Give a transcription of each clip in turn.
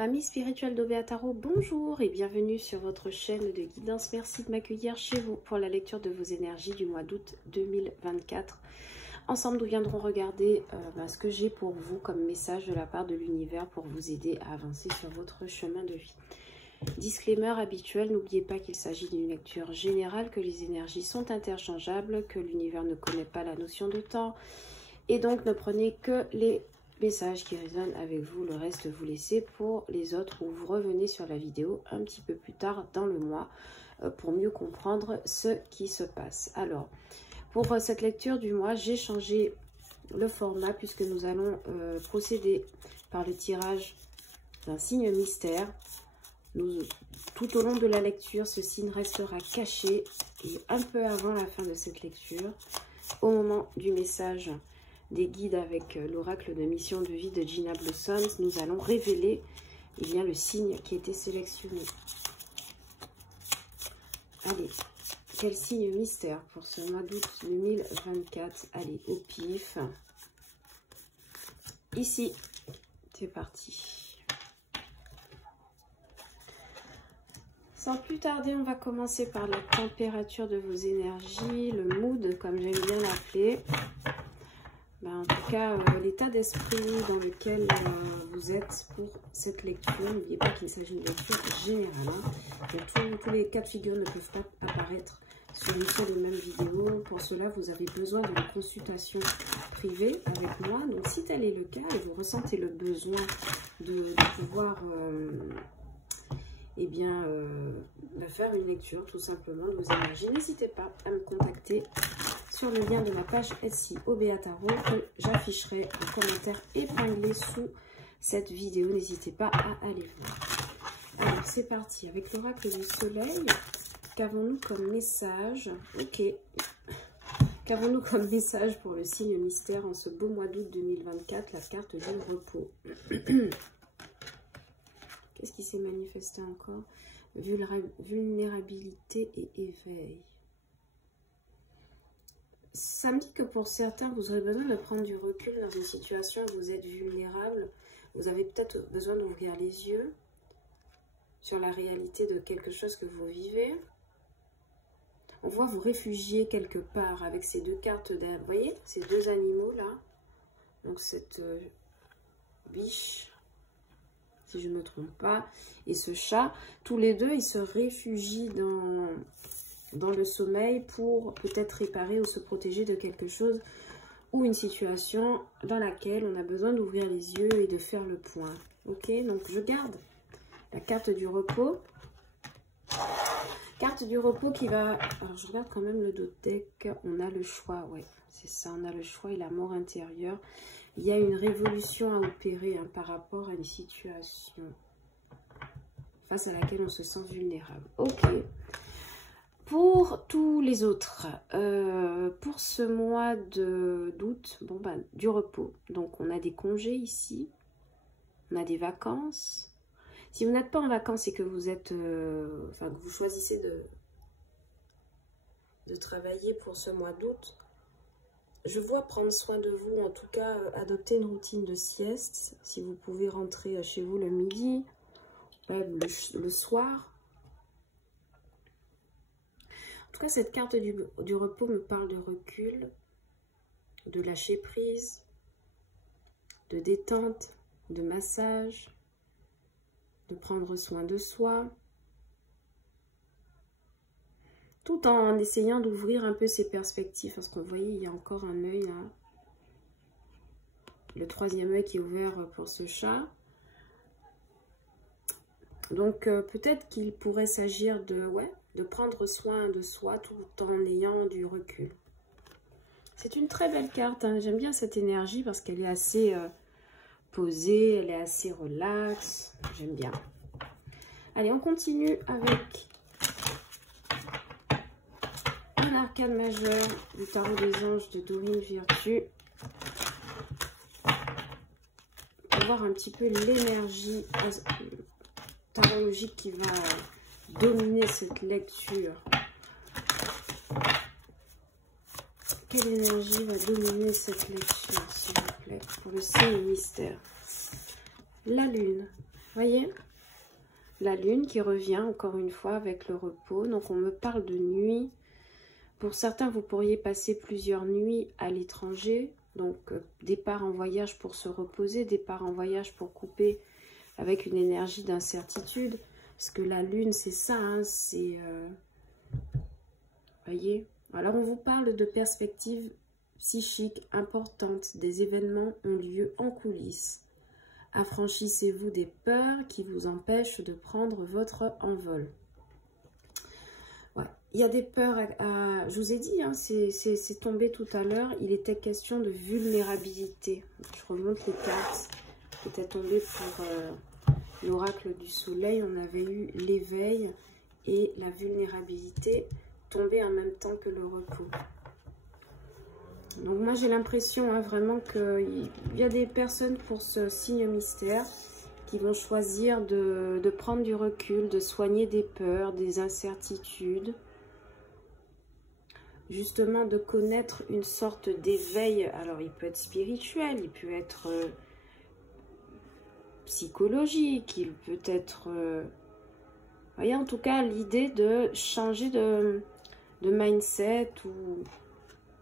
Amis spirituels d'Obéa Tarot, bonjour et bienvenue sur votre chaîne de guidance. Merci de m'accueillir chez vous pour la lecture de vos énergies du mois d'août 2024. Ensemble, nous viendrons regarder ce que j'ai pour vous comme message de la part de l'univers pour vous aider à avancer sur votre chemin de vie. Disclaimer habituel, n'oubliez pas qu'il s'agit d'une lecture générale, que les énergies sont interchangeables, que l'univers ne connaît pas la notion de temps et donc ne prenez que les messages qui résonnent avec vous, le reste vous laissez pour les autres ou vous revenez sur la vidéo un petit peu plus tard dans le mois pour mieux comprendre ce qui se passe. Alors, pour cette lecture du mois, j'ai changé le format puisque nous allons procéder par le tirage d'un signe mystère. Tout au long de la lecture, ce signe restera caché et un peu avant la fin de cette lecture, au moment du message des guides avec l'oracle de mission de vie de Gina Blossoms, nous allons révéler le signe qui a été sélectionné. Allez, quel signe mystère pour ce mois d'août 2024? Allez, au pif. Ici, c'est parti. Sans plus tarder, on va commencer par la température de vos énergies, le mood, comme j'aime bien l'appeler. En tout cas, l'état d'esprit dans lequel vous êtes pour cette lecture. N'oubliez pas qu'il s'agit d'une lecture générale. Tous les cas de figure ne peuvent pas apparaître sur une seule et même vidéo. Pour cela, vous avez besoin d'une consultation privée avec moi. Donc, si tel est le cas et vous ressentez le besoin de pouvoir faire une lecture tout simplement de vos énergies, n'hésitez pas à me contacter sur le lien de ma page Etsy Obéa Tarot que j'afficherai en commentaire épinglé sous cette vidéo. N'hésitez pas à aller voir. Alors c'est parti avec l'oracle du soleil. Qu'avons-nous comme message? Ok. Qu'avons-nous comme message pour le signe mystère en ce beau mois d'août 2024? La carte du repos. Qu'est-ce qui s'est manifesté encore? Vulnérabilité et éveil. Ça me dit que pour certains, vous aurez besoin de prendre du recul dans une situation où vous êtes vulnérable. Vous avez peut-être besoin d'ouvrir les yeux sur la réalité de quelque chose que vous vivez. On voit vous réfugier quelque part avec ces deux cartes. Vous voyez, ces deux animaux là. Donc cette biche, si je ne me trompe pas, et ce chat. Tous les deux, ils se réfugient dans le sommeil pour peut-être réparer ou se protéger de quelque chose ou une situation dans laquelle on a besoin d'ouvrir les yeux et de faire le point. Ok, donc je garde la carte du repos. Carte du repos qui va... Alors je regarde quand même le dos de deck. On a le choix, ouais, c'est ça, on a le choix et la mort intérieure. Il y a une révolution à opérer par rapport à une situation face à laquelle on se sent vulnérable. Ok. Pour tous les autres, pour ce mois d'août, du repos. Donc, on a des congés ici. On a des vacances. Si vous n'êtes pas en vacances et que vous êtes, que vous choisissez de travailler pour ce mois d'août, je vois prendre soin de vous, en tout cas, adopter une routine de sieste. Si vous pouvez rentrer chez vous le midi, même le soir. En tout cas, cette carte du repos me parle de recul, de lâcher prise, de détente, de massage, de prendre soin de soi, tout en essayant d'ouvrir un peu ses perspectives, parce que vous voyez, il y a encore un œil là, le troisième œil qui est ouvert pour ce chat. Donc peut-être qu'il pourrait s'agir de prendre soin de soi tout en ayant du recul. C'est une très belle carte, hein. J'aime bien cette énergie parce qu'elle est assez posée, elle est assez relax. J'aime bien. Allez, on continue avec un arcane majeur du tarot des anges de Dorine Virtue. Pour voir un petit peu l'énergie tarologique qui va dominer cette lecture. Quelle énergie va dominer cette lecture, s'il vous plaît, pour le signe mystère? La lune. Voyez, la lune qui revient encore une fois avec le repos. Donc on me parle de nuit. Pour certains, vous pourriez passer plusieurs nuits à l'étranger. Donc départ en voyage pour se reposer, départ en voyage pour couper avec une énergie d'incertitude. Parce que la lune, c'est ça, hein, c'est... voyez. Alors on vous parle de perspectives psychiques importantes. Des événements ont lieu en coulisses. Affranchissez-vous des peurs qui vous empêchent de prendre votre envol. Ouais. Il y a des peurs, je vous ai dit, hein, c'est tombé tout à l'heure, il était question de vulnérabilité. Je remonte les cartes qui étaient tombées pour l'oracle du soleil. On avait eu l'éveil et la vulnérabilité tombés en même temps que le repos. Donc moi j'ai l'impression hein, vraiment qu'il y a des personnes pour ce signe mystère qui vont choisir de prendre du recul, de soigner des peurs, des incertitudes. Justement de connaître une sorte d'éveil. Alors il peut être spirituel, il peut être psychologique, il peut être... voyez en tout cas l'idée de changer de mindset ou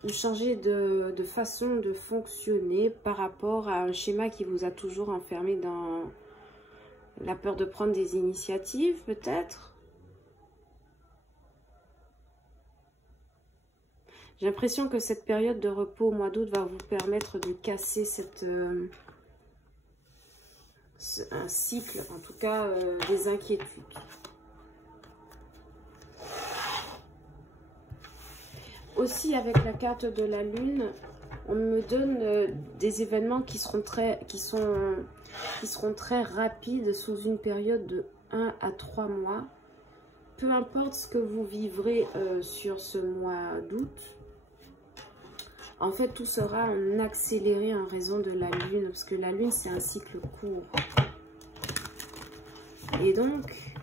changer de façon de fonctionner par rapport à un schéma qui vous a toujours enfermé dans la peur de prendre des initiatives, peut-être. J'ai l'impression que cette période de repos au mois d'août va vous permettre de casser un cycle, en tout cas des inquiétudes. Aussi, avec la carte de la lune, on me donne des événements qui seront très rapides sous une période de 1 à 3 mois. Peu importe ce que vous vivrez sur ce mois d'août, en fait, tout sera en accéléré en raison de la lune, parce que la lune, c'est un cycle court. Et donc...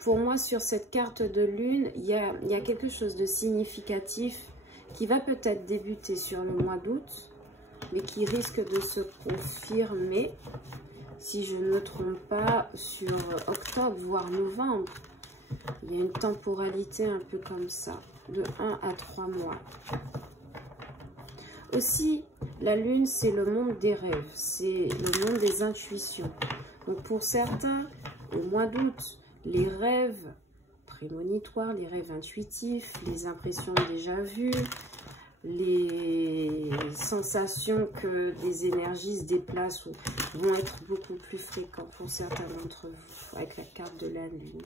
pour moi, sur cette carte de lune, il y a quelque chose de significatif qui va peut-être débuter sur le mois d'août, mais qui risque de se confirmer, si je ne me trompe pas, sur octobre, voire novembre. Il y a une temporalité un peu comme ça, de 1 à 3 mois. Aussi, la lune, c'est le monde des rêves, c'est le monde des intuitions. Donc pour certains, au mois d'août, les rêves prémonitoires, les rêves intuitifs, les impressions déjà vues, les sensations que des énergies se déplacent vont être beaucoup plus fréquents pour certains d'entre vous avec la carte de la lune.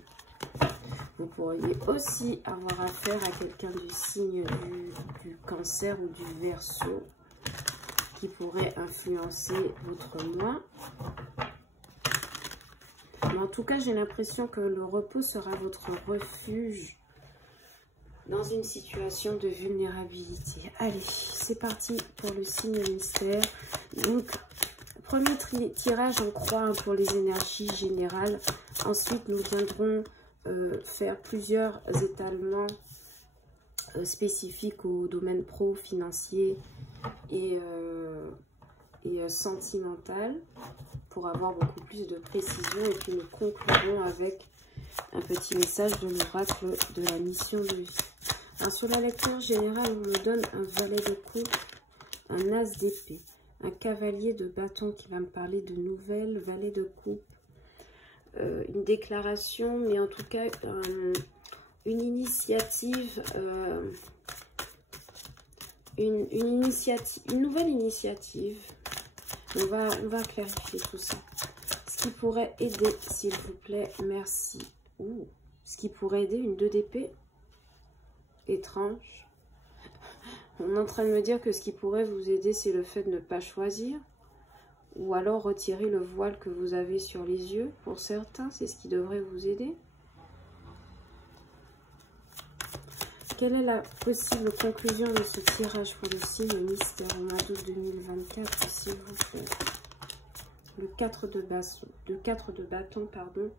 Vous pourriez aussi avoir affaire à quelqu'un du signe du cancer ou du verseau qui pourrait influencer votre mois. Mais en tout cas, j'ai l'impression que le repos sera votre refuge dans une situation de vulnérabilité. Allez, c'est parti pour le signe mystère. Donc, premier tirage en croix pour les énergies générales. Ensuite, nous viendrons faire plusieurs étalements spécifiques au domaine pro, financier et sentimental, pour avoir beaucoup plus de précision. Et puis nous conclurons avec un petit message de l'oracle de la mission de vie. Alors sur la lecture générale, on me donne un valet de coupe, un as d'épée, un cavalier de bâton qui va me parler de nouvelles, valet de coupe, une déclaration, mais en tout cas une initiative, une nouvelle initiative. On va clarifier tout ça. Ce qui pourrait aider, s'il vous plaît, merci. Ouh, ce qui pourrait aider, une 2 d'épée. Étrange. On est en train de me dire que ce qui pourrait vous aider, c'est le fait de ne pas choisir. Ou alors retirer le voile que vous avez sur les yeux. Pour certains, c'est ce qui devrait vous aider. Quelle est la possible conclusion de ce tirage pour le signe mystère au mois d'août 2024, s'il vous plaît? Le 4 de bâton, pardon.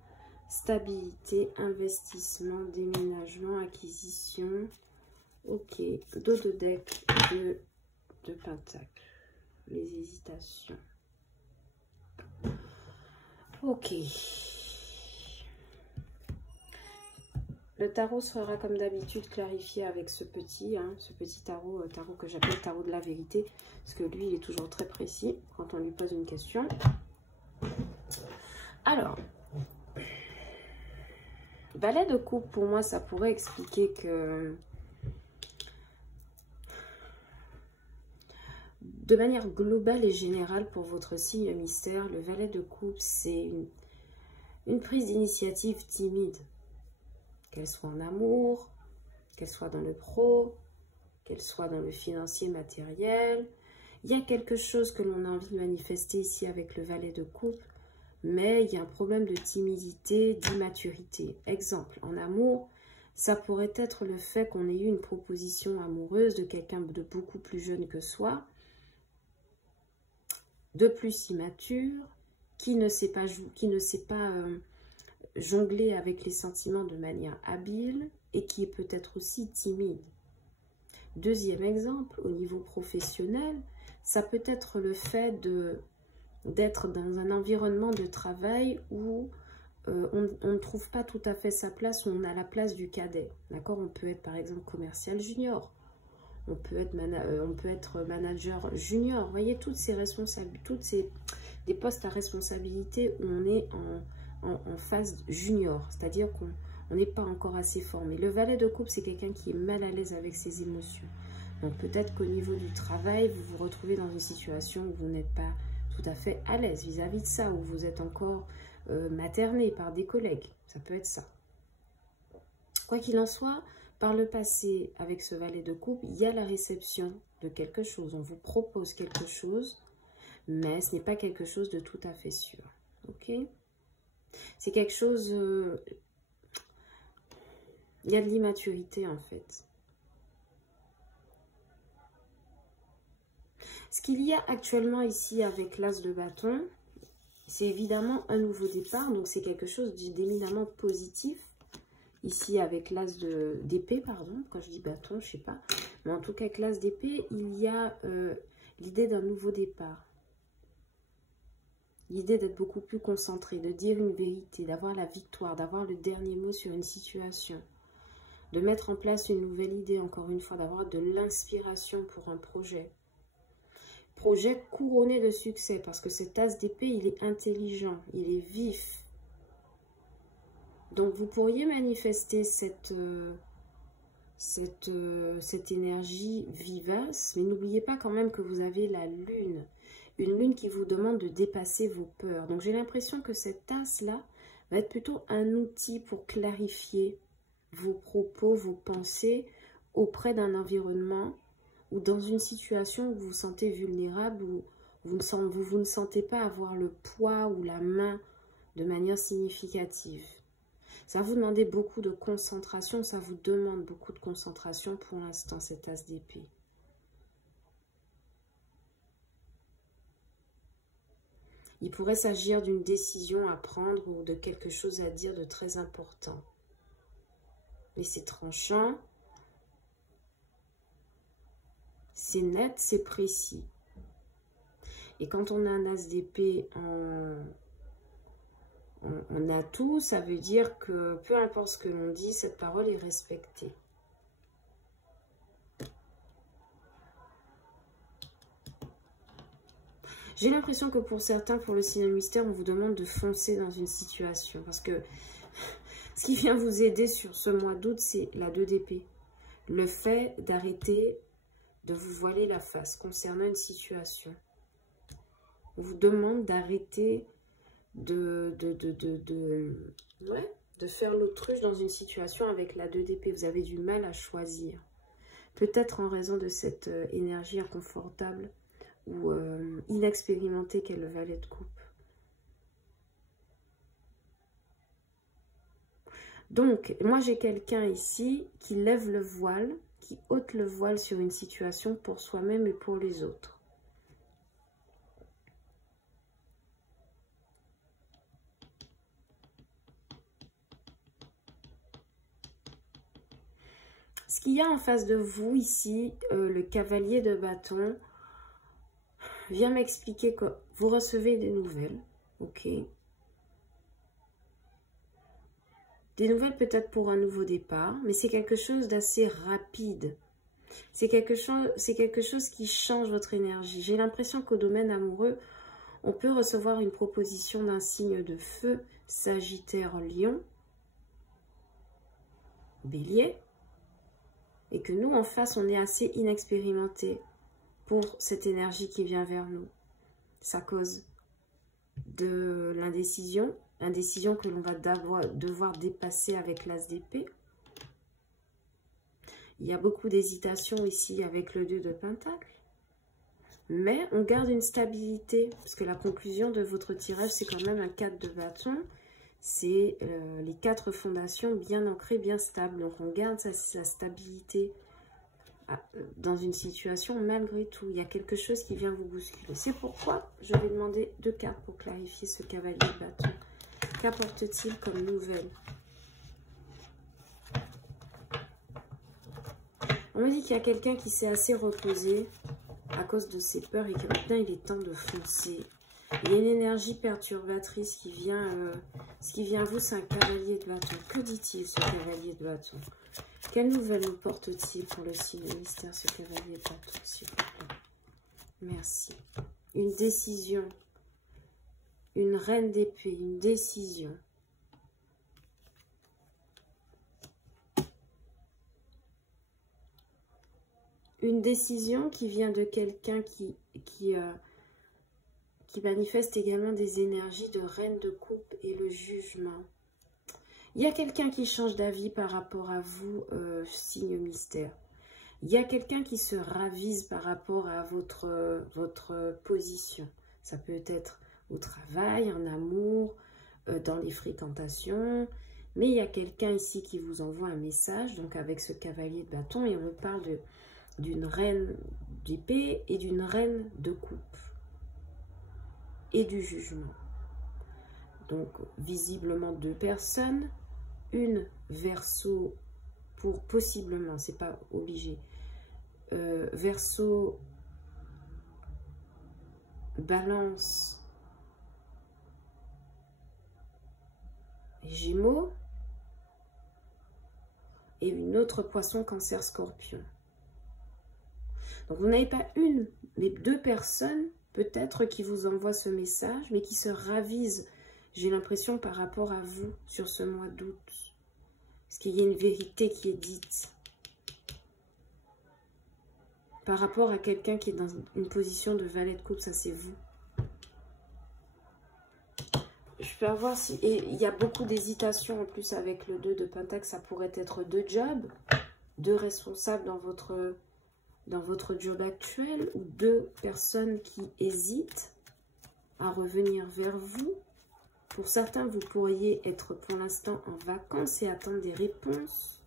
Stabilité, investissement, déménagement, acquisition. Ok. Dos de deck, de pentacle. Les hésitations. Ok. Le tarot sera comme d'habitude clarifié avec ce petit tarot, tarot que j'appelle tarot de la vérité, parce que lui il est toujours très précis quand on lui pose une question. Alors, valet de coupe, pour moi ça pourrait expliquer que de manière globale et générale pour votre signe mystère, le valet de coupe c'est une prise d'initiative timide. Qu'elle soit en amour, qu'elle soit dans le pro, qu'elle soit dans le financier matériel. Il y a quelque chose que l'on a envie de manifester ici avec le valet de coupe, mais il y a un problème de timidité, d'immaturité. Exemple, en amour, ça pourrait être le fait qu'on ait eu une proposition amoureuse de quelqu'un de beaucoup plus jeune que soi, de plus immature, qui ne sait pas jongler avec les sentiments de manière habile et qui est peut-être aussi timide. Deuxième exemple, au niveau professionnel, ça peut être le fait d'être dans un environnement de travail où on ne trouve pas tout à fait sa place, où on a la place du cadet. D'accord? On peut être par exemple commercial junior, on peut être manager junior. Vous voyez, toutes ces responsabilités, des postes à responsabilité où on est en phase junior, c'est-à-dire qu'on n'est pas encore assez formé. Le valet de coupe, c'est quelqu'un qui est mal à l'aise avec ses émotions. Donc peut-être qu'au niveau du travail, vous vous retrouvez dans une situation où vous n'êtes pas tout à fait à l'aise vis-à-vis de ça, où vous êtes encore materné par des collègues. Ça peut être ça. Quoi qu'il en soit, par le passé, avec ce valet de coupe, il y a la réception de quelque chose. On vous propose quelque chose, mais ce n'est pas quelque chose de tout à fait sûr. Ok ? C'est quelque chose... il y a de l'immaturité en fait. Ce qu'il y a actuellement ici avec l'as de bâton, c'est évidemment un nouveau départ. Donc c'est quelque chose d'éminemment positif. Ici avec l'as d'épée, pardon. Quand je dis bâton, je sais pas. Mais en tout cas avec l'as d'épée, il y a l'idée d'un nouveau départ. L'idée d'être beaucoup plus concentré, de dire une vérité, d'avoir la victoire, d'avoir le dernier mot sur une situation. De mettre en place une nouvelle idée, encore une fois, d'avoir de l'inspiration pour un projet. Projet couronné de succès, parce que cet as d'épée, il est intelligent, il est vif. Donc, vous pourriez manifester cette énergie vivace, mais n'oubliez pas quand même que vous avez la lune. Une lune qui vous demande de dépasser vos peurs. Donc, j'ai l'impression que cet as-là va être plutôt un outil pour clarifier vos propos, vos pensées auprès d'un environnement ou dans une situation où vous vous sentez vulnérable, où vous ne sentez pas avoir le poids ou la main de manière significative. Ça va vous demander beaucoup de concentration, ça vous demande beaucoup de concentration pour l'instant, cet as d'épée. Il pourrait s'agir d'une décision à prendre ou de quelque chose à dire de très important. Mais c'est tranchant, c'est net, c'est précis. Et quand on a un as d'épée en atout, ça veut dire que peu importe ce que l'on dit, cette parole est respectée. J'ai l'impression que pour certains, pour le signe mystère, on vous demande de foncer dans une situation. Parce que ce qui vient vous aider sur ce mois d'août, c'est la 2 d'épée. Le fait d'arrêter de vous voiler la face concernant une situation. On vous demande d'arrêter de faire l'autruche dans une situation avec la 2 d'épée. Vous avez du mal à choisir. Peut-être en raison de cette énergie inconfortable ou inexpérimentée qu'est le valet de coupe. Donc, moi j'ai quelqu'un ici qui lève le voile, qui ôte le voile sur une situation pour soi-même et pour les autres. Ce qu'il y a en face de vous ici, le cavalier de bâton, vient m'expliquer que vous recevez des nouvelles, ok? Des nouvelles peut-être pour un nouveau départ, mais c'est quelque chose d'assez rapide. C'est quelque chose qui change votre énergie. J'ai l'impression qu'au domaine amoureux, on peut recevoir une proposition d'un signe de feu, Sagittaire, Lion, Bélier, et que nous, en face, on est assez inexpérimenté pour cette énergie qui vient vers nous. Ça cause de l'indécision, l'indécision que l'on va devoir dépasser avec l'As d'épée. Il y a beaucoup d'hésitation ici avec le 2 de Pentacle. Mais on garde une stabilité, parce que la conclusion de votre tirage, c'est quand même un 4 de bâton. C'est les 4 fondations bien ancrées, bien stables. Donc on garde sa stabilité dans une situation malgré tout. Il y a quelque chose qui vient vous bousculer. C'est pourquoi je vais demander 2 cartes pour clarifier ce cavalier de bâton. Qu'apporte-t-il comme nouvelle? On me dit qu'il y a quelqu'un qui s'est assez reposé à cause de ses peurs et que maintenant il est temps de foncer. Il y a une énergie perturbatrice qui vient, ce qui vient à vous, c'est un cavalier de bâton. Que dit-il, ce cavalier de bâton? Quelle nouvelle nous porte-t-il pour le signe mystère, ce cavalier de bâton, s'il vous plaît? Merci. Une décision. Une reine d'épée, une décision. Une décision qui vient de quelqu'un qui manifeste également des énergies de reine de coupe et le jugement. Il y a quelqu'un qui change d'avis par rapport à vous, signe mystère. Il y a quelqu'un qui se ravise par rapport à votre position. Ça peut être au travail, en amour, dans les fréquentations. Mais il y a quelqu'un ici qui vous envoie un message, donc avec ce cavalier de bâton, et on me parle d'une reine d'épée et d'une reine de coupe et du jugement. Donc visiblement 2 personnes, une Verseau pour possiblement, c'est pas obligé, Verseau, Balance et Gémeaux, et une autre Poisson, Cancer, Scorpion. Donc vous n'avez pas une, mais 2 personnes peut-être qui vous envoient ce message, mais qui se ravisent, j'ai l'impression, par rapport à vous sur ce mois d'août. Parce qu'il y a une vérité qui est dite. Par rapport à quelqu'un qui est dans une position de valet de coupe, ça c'est vous. Je peux avoir si... Et il y a beaucoup d'hésitation en plus avec le 2 de Pentacle, ça pourrait être 2 jobs, 2 responsables dans votre job actuel, ou 2 personnes qui hésitent à revenir vers vous. Pour certains, vous pourriez être pour l'instant en vacances et attendre des réponses.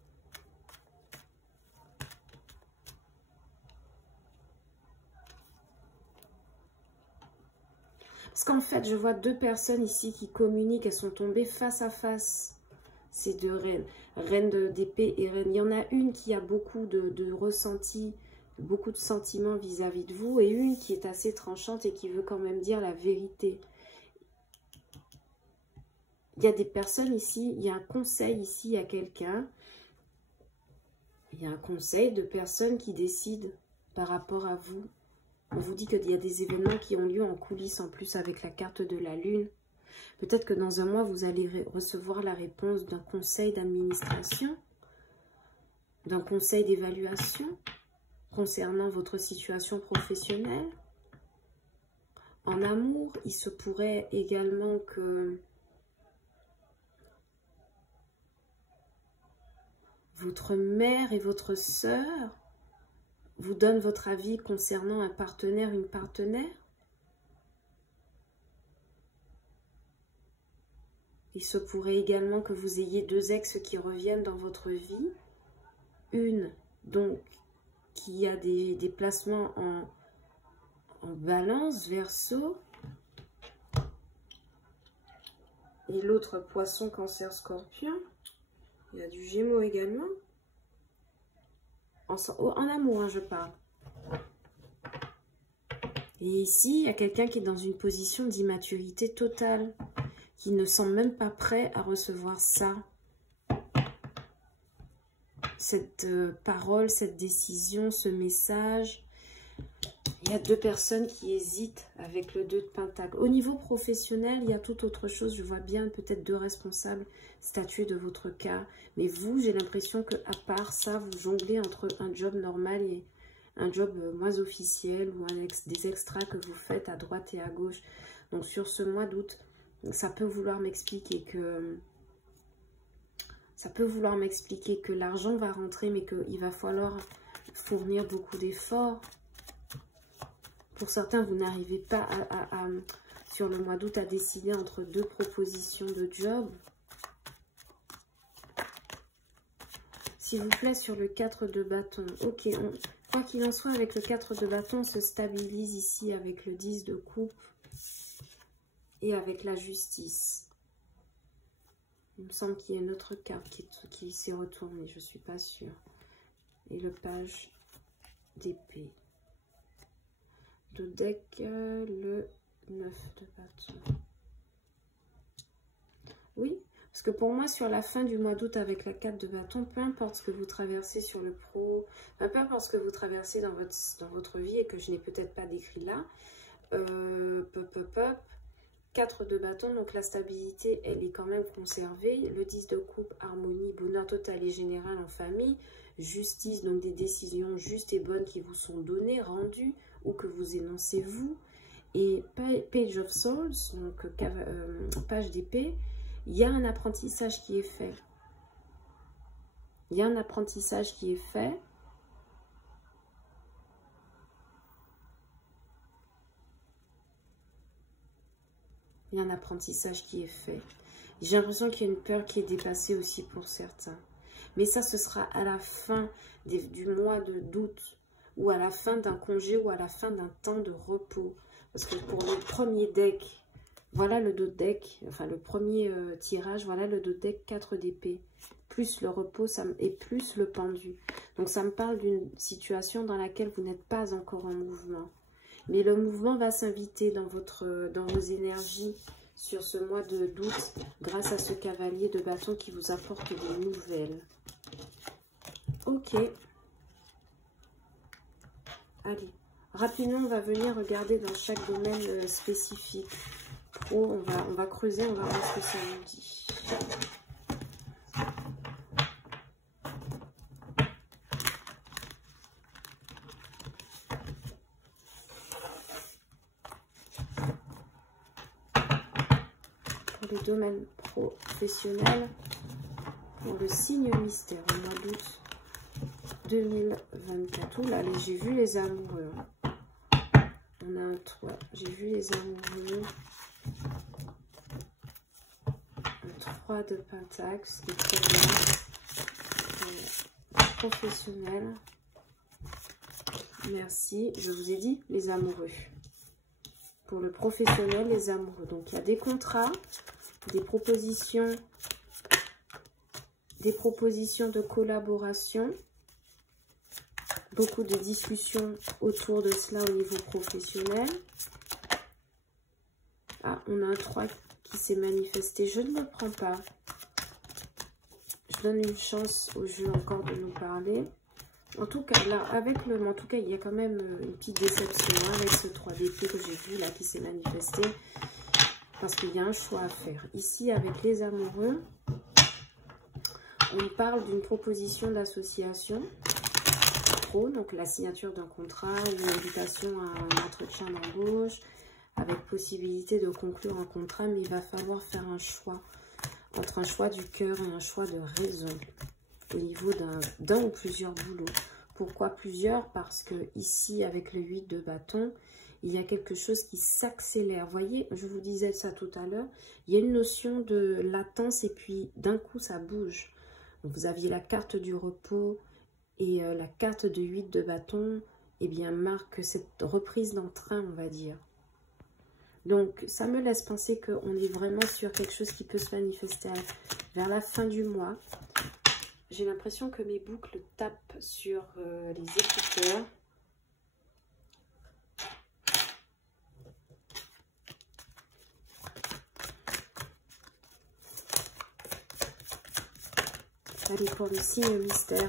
Parce qu'en fait, je vois 2 personnes ici qui communiquent, elles sont tombées face à face. Ces 2 reines, reine d'épée et reine. Il y en a une qui a beaucoup de ressentis, beaucoup de sentiments vis-à-vis de vous, et une qui est assez tranchante et qui veut quand même dire la vérité. Il y a des personnes ici, il y a un conseil ici à quelqu'un. Il y a un conseil de personnes qui décident par rapport à vous. On vous dit qu'il y a des événements qui ont lieu en coulisses en plus avec la carte de la lune. Peut-être que dans un mois, vous allez recevoir la réponse d'un conseil d'administration, d'un conseil d'évaluation concernant votre situation professionnelle. En amour, il se pourrait également que votre mère et votre sœur vous donnent votre avis concernant un partenaire, une partenaire. Il se pourrait également que vous ayez 2 ex qui reviennent dans votre vie. Une, donc, qui a des placements en balance, Verseau. Et l'autre, Poisson, Cancer, Scorpion. Il y a du Gémeaux également. En amour, hein, je parle. Et ici, il y a quelqu'un qui est dans une position d'immaturité totale, qui ne semble même pas prêt à recevoir ça. cette parole, cette décision, ce message. Il y a deux personnes qui hésitent avec le 2 de Pentacle. Au niveau professionnel, il y a tout autre chose. Je vois bien peut-être deux responsables statuer de votre cas. Mais vous, j'ai l'impression que à part ça, vous jonglez entre un job normal et un job moins officiel ou des extras que vous faites à droite et à gauche. Donc sur ce mois d'août, ça peut vouloir m'expliquer que... l'argent va rentrer, mais qu'il va falloir fournir beaucoup d'efforts. Pour certains, vous n'arrivez pas sur le mois d'août à décider entre deux propositions de job. S'il vous plaît, sur le 4 de bâton. Ok, quoi qu'il en soit, avec le 4 de bâton, on se stabilise ici avec le 10 de coupe et avec la justice. Il me semble qu'il y a une autre carte qui s'est retournée, je ne suis pas sûre. Et le page d'épée. De deck, le 9 de bâton. Oui, parce que pour moi, sur la fin du mois d'août avec la 4 de bâton, peu importe ce que vous traversez sur le pro, peu importe ce que vous traversez dans votre vie et que je n'ai peut-être pas décrit là, 4 de bâton, donc la stabilité, elle est quand même conservée. Le 10 de coupe, harmonie, bonheur total et général en famille. Justice, donc des décisions justes et bonnes qui vous sont données, rendues, ou que vous énoncez vous. Et Page of Swords, donc page d'épée, il y a un apprentissage qui est fait. Il y a un apprentissage qui est fait. Il y a un apprentissage qui est fait. J'ai l'impression qu'il y a une peur qui est dépassée aussi pour certains. Mais ça, ce sera à la fin du mois d'août, ou à la fin d'un congé, ou à la fin d'un temps de repos. Parce que pour le premier deck, voilà le dos de deck, enfin le premier tirage, voilà le dos de deck 4 d'épée. Plus le repos et plus le pendu. Donc ça me parle d'une situation dans laquelle vous n'êtes pas encore en mouvement. Mais le mouvement va s'inviter dans vos énergies sur ce mois d'août grâce à ce cavalier de bâton qui vous apporte des nouvelles. Ok. Allez, rapidement, on va venir regarder dans chaque domaine spécifique. Pro, on va creuser, on va voir ce que ça nous dit. Pour le domaine professionnel, pour le signe mystère au mois d'août 2024. Oula, j'ai vu les amoureux. On a un 3. J'ai vu les amoureux. Le 3 de Pentacle, ce qui est très bien. Professionnel. Merci. Je vous ai dit les amoureux. Pour le professionnel, les amoureux. Donc, il y a des contrats, des propositions de collaboration. Beaucoup de discussions autour de cela au niveau professionnel. Ah, on a un 3 qui s'est manifesté. Je ne le prends pas. Je donne une chance au jeu encore de nous parler. En tout cas, là, en tout cas, il y a quand même une petite déception hein, avec ce 3 d'épée que j'ai vu là qui s'est manifesté. Parce qu'il y a un choix à faire. Ici, avec les amoureux, on parle d'une proposition d'association. Donc la signature d'un contrat, une invitation à un entretien d'embauche, avec possibilité de conclure un contrat, mais il va falloir faire un choix, entre un choix du cœur et un choix de raison, au niveau d'un ou plusieurs boulots. Pourquoi plusieurs? Parce que ici, avec le 8 de bâton, il y a quelque chose qui s'accélère. Vous voyez, je vous disais ça tout à l'heure, il y a une notion de latence et puis d'un coup, ça bouge. Donc, vous aviez la carte du repos, et la carte de 8 de bâton, eh bien, marque cette reprise d'entrain, on va dire. Donc, ça me laisse penser qu'on est vraiment sur quelque chose qui peut se manifester vers la fin du mois. J'ai l'impression que mes boucles tapent sur les écouteurs. Allez, pour le signe mystère.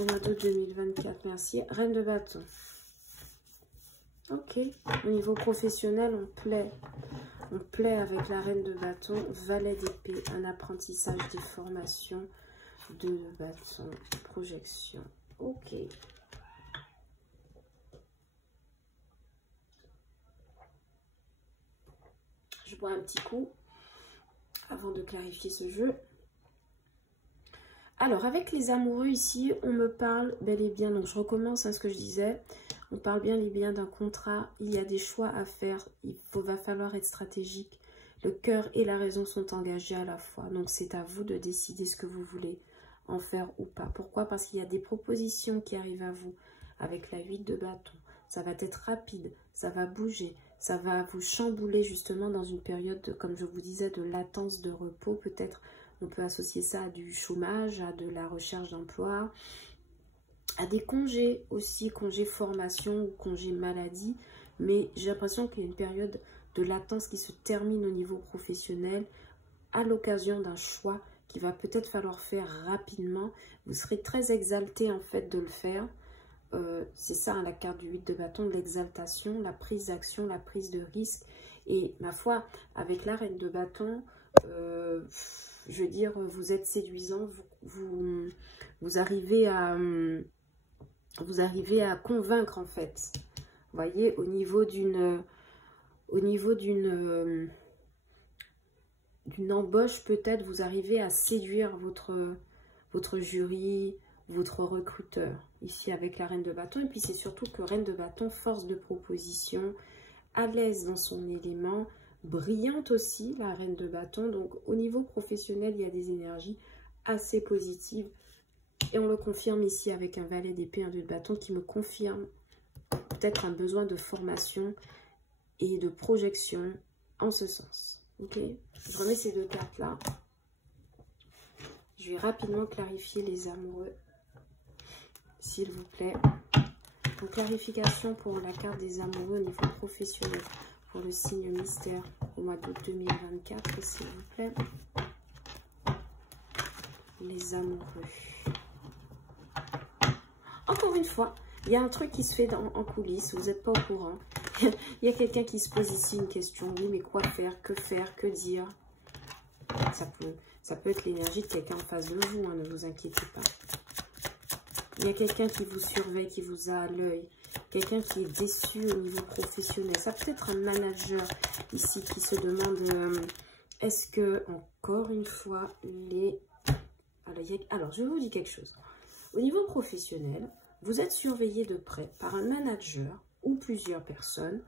Au mois d'août 2024, merci. Reine de bâton. Ok. Au niveau professionnel, on plaît. On plaît avec la reine de bâton. Valet d'épée, un apprentissage, des formations. De bâton, projection. Ok. Je bois un petit coup avant de clarifier ce jeu. Alors, avec les amoureux ici, on me parle bel et bien, donc je recommence à ce que je disais, on parle bien et bien d'un contrat, il y a des choix à faire, va falloir être stratégique, le cœur et la raison sont engagés à la fois, donc c'est à vous de décider ce que vous voulez en faire ou pas. Pourquoi? Parce qu'il y a des propositions qui arrivent à vous avec la 8 de bâton, ça va être rapide, ça va bouger, ça va vous chambouler justement dans une période, comme je vous disais, de latence, de repos peut-être. On peut associer ça à du chômage, à de la recherche d'emploi, à des congés aussi, congés formation ou congés maladie. Mais j'ai l'impression qu'il y a une période de latence qui se termine au niveau professionnel à l'occasion d'un choix qu'il va peut-être falloir faire rapidement. Vous serez très exalté en fait de le faire. C'est ça hein, la carte du 8 de bâton, de l'exaltation, la prise d'action, la prise de risque. Et ma foi, avec la reine de bâton... je veux dire, vous êtes séduisant, vous arrivez à convaincre en fait. Vous voyez, au niveau d'une embauche, peut-être vous arrivez à séduire votre jury, votre recruteur, ici avec la reine de bâton. Et puis c'est surtout que reine de bâton, force de proposition, à l'aise dans son élément, brillante aussi, la reine de bâton. Donc, au niveau professionnel, il y a des énergies assez positives. Et on le confirme ici avec un valet d'épée, un 2 de bâton qui me confirme peut-être un besoin de formation et de projection en ce sens. Ok, je remets ces deux cartes-là. Je vais rapidement clarifier les amoureux, s'il vous plaît. Donc, clarification pour la carte des amoureux au niveau professionnel. Pour le signe mystère au mois d'août 2024, s'il vous plaît. Les amoureux. Encore une fois, il y a un truc qui se fait en coulisses, vous n'êtes pas au courant. Il y a quelqu'un qui se pose ici une question. Oui, mais quoi faire, que dire? Ça peut être l'énergie de quelqu'un en face de vous, hein, ne vous inquiétez pas. Il y a quelqu'un qui vous surveille, qui vous a à l'œil. Quelqu'un qui est déçu au niveau professionnel. Ça peut être un manager ici qui se demande est-ce que, encore une fois, Alors, je vous dis quelque chose. Au niveau professionnel, vous êtes surveillé de près par un manager ou plusieurs personnes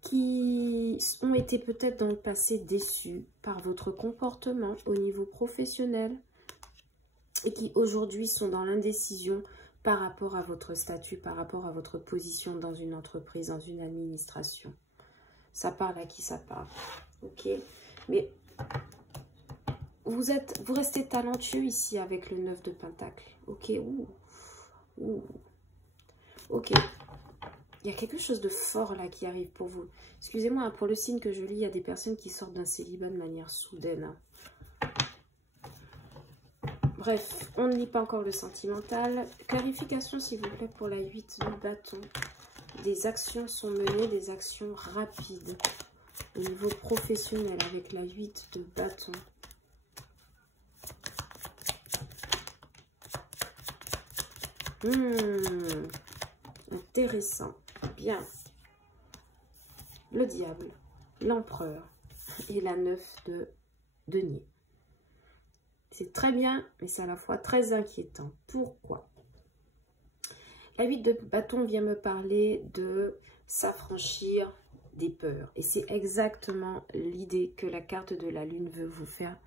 qui ont été peut-être dans le passé déçus par votre comportement au niveau professionnel et qui aujourd'hui sont dans l'indécision par rapport à votre statut, par rapport à votre position dans une entreprise, dans une administration. Ça parle à qui ça parle, ok? Mais vous restez talentueux ici avec le 9 de Pentacle, ok? Ok. Il y a quelque chose de fort là qui arrive pour vous. Excusez-moi, hein, pour le signe que je lis, il y a des personnes qui sortent d'un célibat de manière soudaine. Hein. Bref, on ne lit pas encore le sentimental. Clarification, s'il vous plaît, pour la 8 de bâton. Des actions sont menées, des actions rapides. Au niveau professionnel, avec la 8 de bâton. Intéressant. Bien. Le diable, l'empereur et la 9 de denier. C'est très bien, mais c'est à la fois très inquiétant. Pourquoi? La 8 de bâton vient me parler de s'affranchir des peurs. Et c'est exactement l'idée que la carte de la lune veut vous faire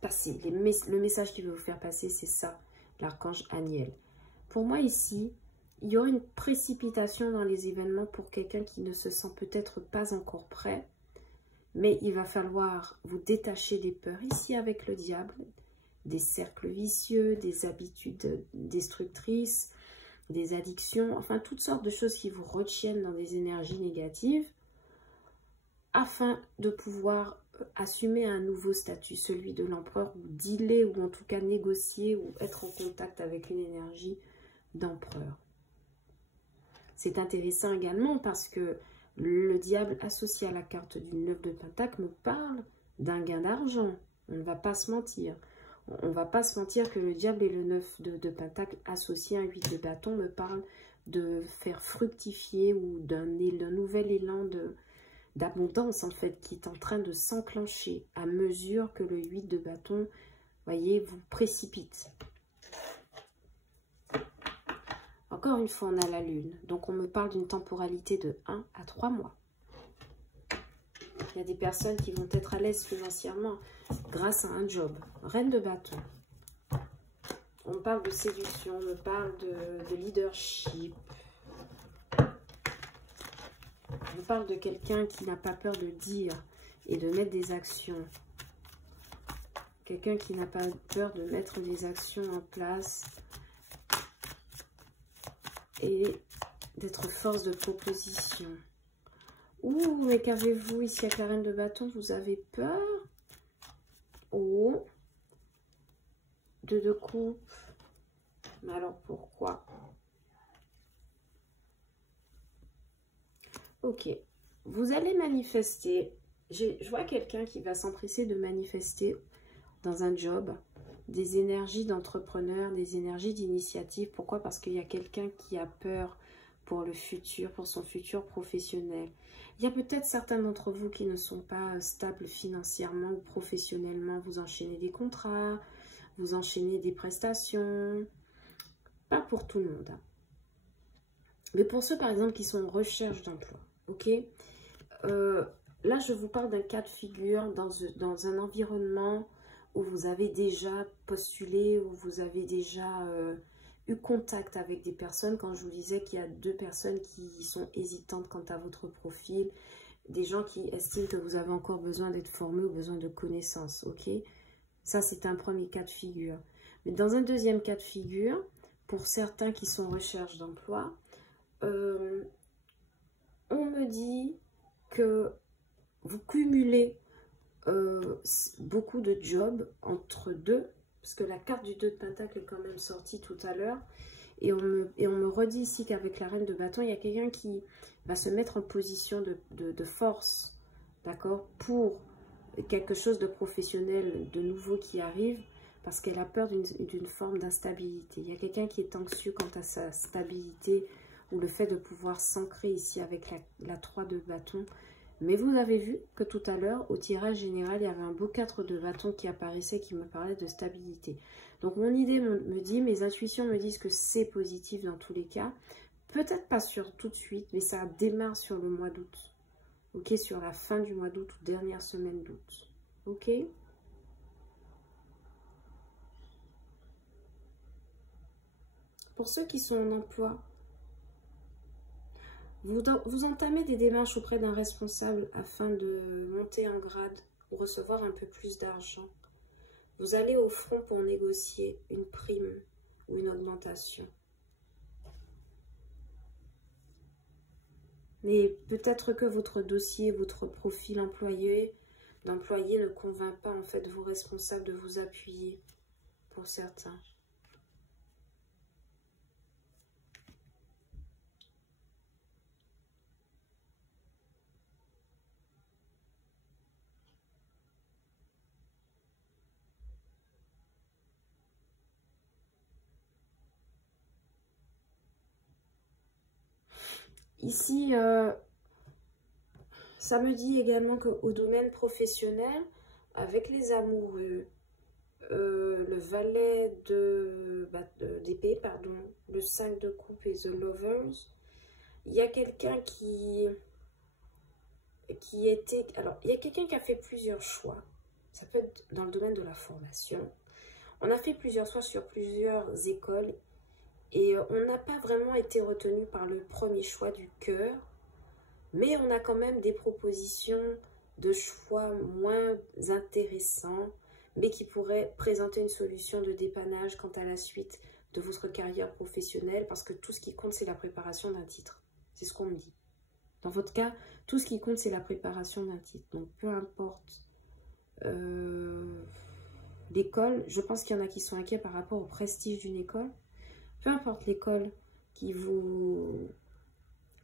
passer. Le message qu'il veut vous faire passer, c'est ça, l'archange Aniel. Pour moi ici, il y aura une précipitation dans les événements pour quelqu'un qui ne se sent peut-être pas encore prêt. Mais il va falloir vous détacher des peurs ici avec le diable, des cercles vicieux, des habitudes destructrices, des addictions, enfin toutes sortes de choses qui vous retiennent dans des énergies négatives afin de pouvoir assumer un nouveau statut, celui de l'empereur, ou dealer, ou en tout cas négocier, ou être en contact avec une énergie d'empereur. C'est intéressant également parce que le diable associé à la carte du 9 de Pentacle me parle d'un gain d'argent. On ne va pas se mentir. On ne va pas se mentir que le diable et le 9 de Pentacle associé à un 8 de bâton me parlent de faire fructifier ou d'un nouvel élan d'abondance en fait qui est en train de s'enclencher à mesure que le 8 de bâton, voyez, vous précipite. Encore une fois, on a la lune. Donc, on me parle d'une temporalité de 1 à 3 mois. Il y a des personnes qui vont être à l'aise financièrement grâce à un job. Reine de bâton. On me parle de séduction, on me parle de leadership. On me parle de quelqu'un qui n'a pas peur de dire et de mettre des actions. Quelqu'un qui n'a pas peur de mettre des actions en place et d'être force de proposition. Ouh, mais qu'avez-vous ici avec la reine de bâton? Vous avez peur? Oh, 2 de coupe. Mais alors pourquoi? Ok, vous allez manifester. Je vois quelqu'un qui va s'empresser de manifester dans un job des énergies d'entrepreneur, des énergies d'initiative. Pourquoi? Parce qu'il y a quelqu'un qui a peur pour le futur, pour son futur professionnel. Il y a peut-être certains d'entre vous qui ne sont pas stables financièrement ou professionnellement. Vous enchaînez des contrats, vous enchaînez des prestations. Pas pour tout le monde. Hein. Mais pour ceux, par exemple, qui sont en recherche d'emploi. Ok, là, je vous parle d'un cas de figure dans un environnement où vous avez déjà postulé, où vous avez déjà eu contact avec des personnes. Quand je vous disais qu'il y a 2 personnes qui sont hésitantes quant à votre profil, des gens qui estiment que vous avez encore besoin d'être formé ou besoin de connaissances. Ok, ça, c'est un premier cas de figure. Mais dans un deuxième cas de figure, pour certains qui sont en recherche d'emploi, on me dit que vous cumulez beaucoup de jobs entre deux, parce que la carte du 2 de Pentacle est quand même sortie tout à l'heure, et on me redit ici qu'avec la reine de bâton, il y a quelqu'un qui va se mettre en position de force, d'accord, pour quelque chose de professionnel, de nouveau qui arrive, parce qu'elle a peur d'une forme d'instabilité. Il y a quelqu'un qui est anxieux quant à sa stabilité, ou le fait de pouvoir s'ancrer ici avec la 3 de bâton. Mais vous avez vu que tout à l'heure, au tirage général, il y avait un beau 4 de bâton qui apparaissait, qui me parlait de stabilité. Donc mon idée me dit, mes intuitions me disent que c'est positif dans tous les cas. Peut-être pas sur tout de suite, mais ça démarre sur le mois d'août. Ok, sur la fin du mois d'août ou dernière semaine d'août. Ok. Pour ceux qui sont en emploi, vous entamez des démarches auprès d'un responsable afin de monter en grade ou recevoir un peu plus d'argent. Vous allez au front pour négocier une prime ou une augmentation. Mais peut-être que votre dossier, votre profil d'employé ne convainc pas en fait vos responsables de vous appuyer pour certains. Ici, ça me dit également qu'au domaine professionnel, avec les amoureux, le valet d'épée, pardon, le 5 de coupe et the lovers, il y a quelqu'un qui était... Alors, il y a quelqu'un qui a fait plusieurs choix. Ça peut être dans le domaine de la formation. On a fait plusieurs choix sur plusieurs écoles et on n'a pas vraiment été retenu par le premier choix du cœur, mais on a quand même des propositions de choix moins intéressants, mais qui pourraient présenter une solution de dépannage quant à la suite de votre carrière professionnelle, parce que tout ce qui compte, c'est la préparation d'un titre. C'est ce qu'on me dit. Dans votre cas, tout ce qui compte, c'est la préparation d'un titre. Donc, peu importe l'école, je pense qu'il y en a qui sont inquiets par rapport au prestige d'une école. Peu importe l'école qui vous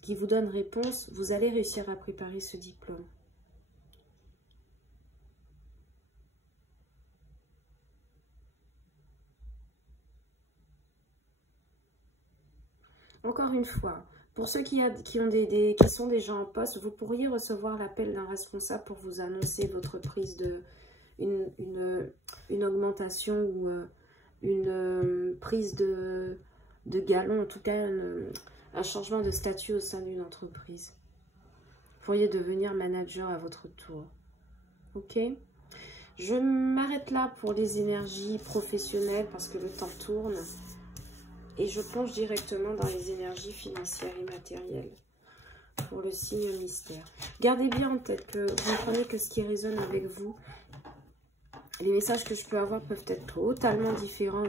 donne réponse, vous allez réussir à préparer ce diplôme. Encore une fois, pour ceux qui sont déjà en poste, vous pourriez recevoir l'appel d'un responsable pour vous annoncer votre prise de une augmentation ou une prise de galon, en tout cas un changement de statut au sein d'une entreprise. Vous pourriez devenir manager à votre tour. Ok? Je m'arrête là pour les énergies professionnelles parce que le temps tourne. Et je plonge directement dans les énergies financières et matérielles pour le signe mystère. Gardez bien en tête que vous ne prenez que ce qui résonne avec vous. Les messages que je peux avoir peuvent être totalement différents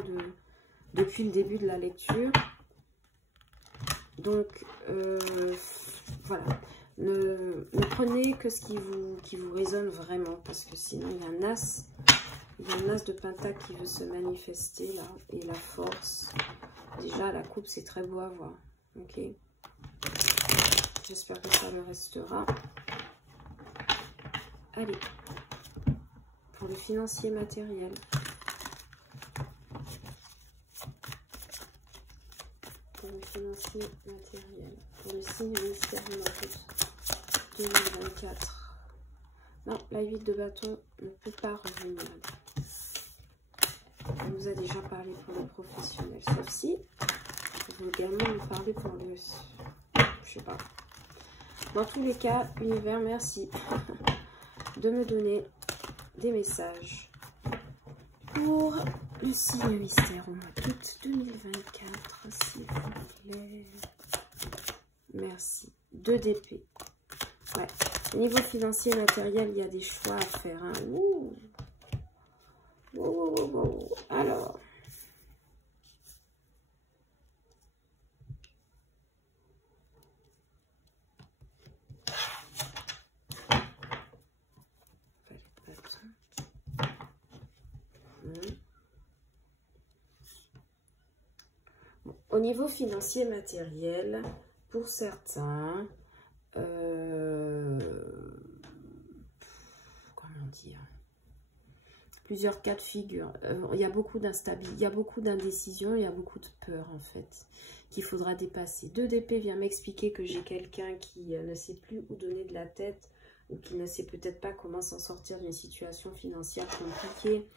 depuis le début de la lecture. Donc, voilà. Ne prenez que ce qui vous résonne vraiment. Parce que sinon, il y a un as. Il y a un as de pentacle qui veut se manifester là. Et la force. Déjà, la coupe, c'est très beau à voir. Ok. J'espère que ça le restera. Allez. Pour le financier matériel. Pour le financier matériel. Pour le signe mystère de août 2024. Non, la 8 de bâton ne peut pas revenir. On nous a déjà parlé pour le professionnel. Sauf si, vous pouvez également nous parler pour le... Je sais pas. Dans tous les cas, univers, merci de me donner des messages pour le signe mystère au mois d'août 2024, s'il vous plaît. Merci. 2 d'épée. Ouais. Niveau financier et matériel, il y a des choix à faire. Hein. Ouh. Ouh. Alors. Au niveau financier matériel, pour certains, comment dire, plusieurs cas de figure. Il y a beaucoup d'instabilité, il y a beaucoup d'indécision, il y a beaucoup de peur en fait, qu'il faudra dépasser. 2 d'épée vient m'expliquer que j'ai quelqu'un qui ne sait plus où donner de la tête ou qui ne sait peut-être pas comment s'en sortir d'une situation financière compliquée,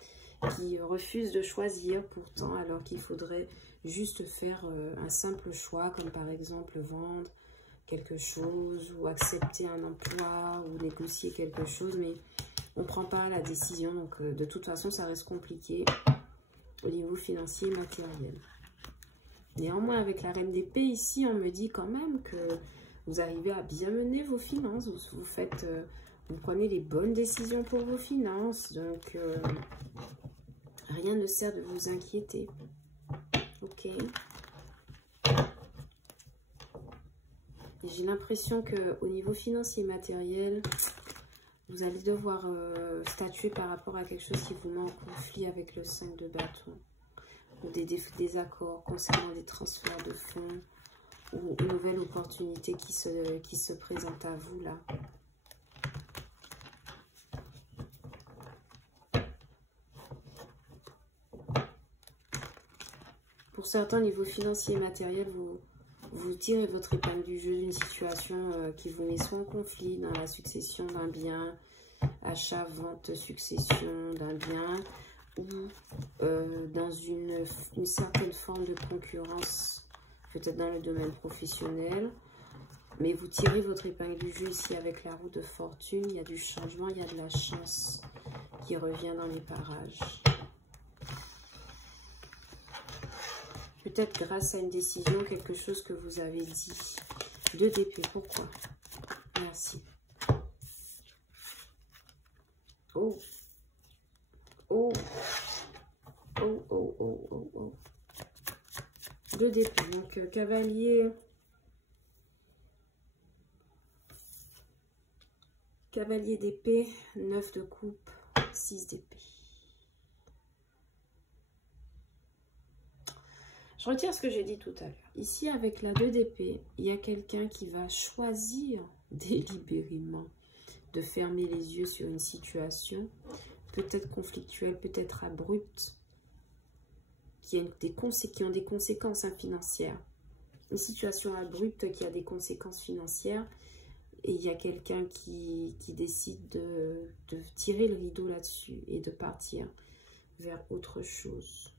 qui refuse de choisir pourtant alors qu'il faudrait juste faire un simple choix, comme par exemple vendre quelque chose ou accepter un emploi ou négocier quelque chose, mais on ne prend pas la décision, donc de toute façon ça reste compliqué au niveau financier et matériel. Néanmoins, avec la reine d'épée ici, on me dit quand même que vous arrivez à bien mener vos finances, vous faites, vous prenez les bonnes décisions pour vos finances, donc rien ne sert de vous inquiéter. Ok. J'ai l'impression qu'au niveau financier et matériel, vous allez devoir statuer par rapport à quelque chose qui vous met en conflit avec le 5 de bâton. Ou des désaccords concernant des transferts de fonds ou une nouvelle opportunité qui se présente à vous là. Pour certains, niveau financier et matériel, vous tirez votre épingle du jeu d'une situation qui vous met soit en conflit dans la succession d'un bien, achat, vente, succession d'un bien, ou dans une certaine forme de concurrence, peut-être dans le domaine professionnel. Mais vous tirez votre épingle du jeu ici avec la roue de fortune. Il y a du changement, il y a de la chance qui revient dans les parages. Peut-être grâce à une décision, quelque chose que vous avez dit. 2 d'épée, pourquoi? Merci. Oh. Oh. Oh, oh, oh, oh, oh. 2 d'épée, donc cavalier. Cavalier d'épée, 9 de coupe. 6 d'épée. Je retire ce que j'ai dit tout à l'heure. Ici, avec la 2 d'épée, il y a quelqu'un qui va choisir délibérément de fermer les yeux sur une situation, peut-être conflictuelle, peut-être abrupte, qui ont des conséquences financières. Une situation abrupte qui a des conséquences financières. Et il y a quelqu'un qui décide de tirer le rideau là-dessus et de partir vers autre chose.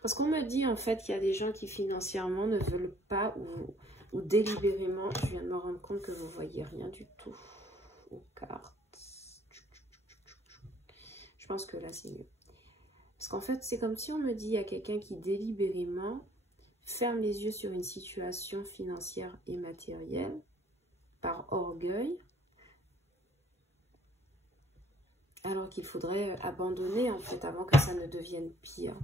Parce qu'on me dit en fait qu'il y a des gens qui financièrement ne veulent pas ou délibérément, je viens de me rendre compte que vous voyez rien du tout aux cartes. Je pense que là c'est mieux. Parce qu'en fait c'est comme si on me dit il y a quelqu'un qui délibérément ferme les yeux sur une situation financière et matérielle par orgueil, alors qu'il faudrait abandonner en fait avant que ça ne devienne pire.